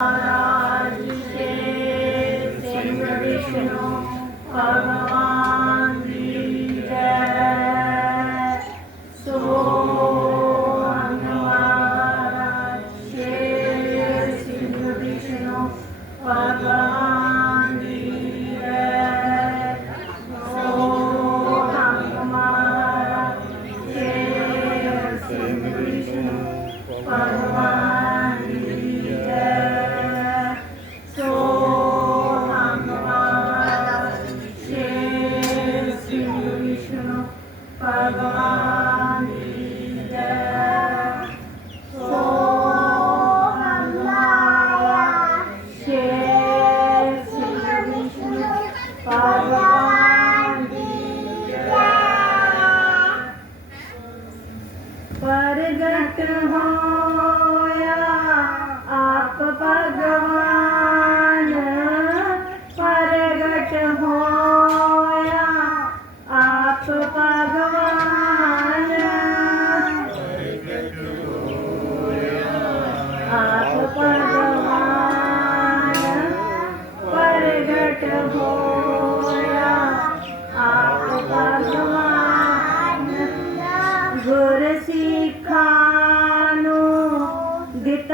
Amen. Bhagavad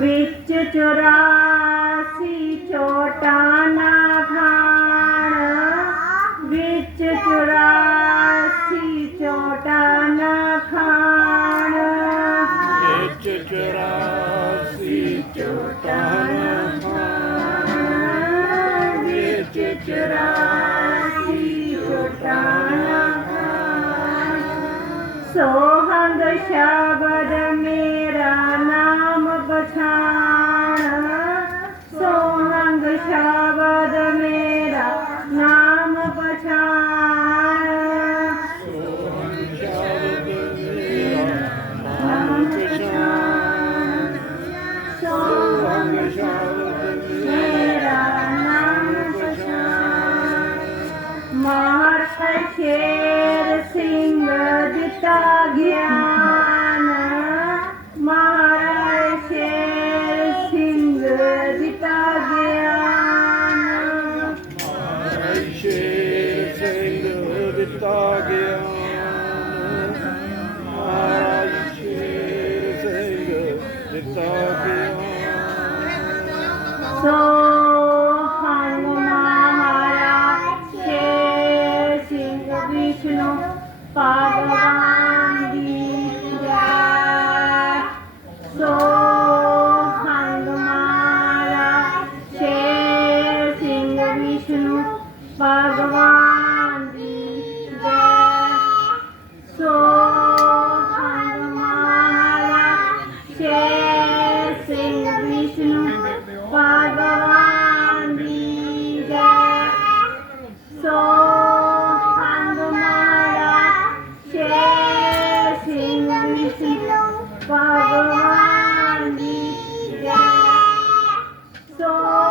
ਵਿੱਚ ਚੁਰਾਸੀ ਚੋਟਾਂ ਨਾ માર પર ખેર સિંગ દીતા ગયા મારા શેર સિંગ દીતા ગયા શેર સિંગ દીતા ગયા મારા શેર સિંગ દીતા ગયા So Oh.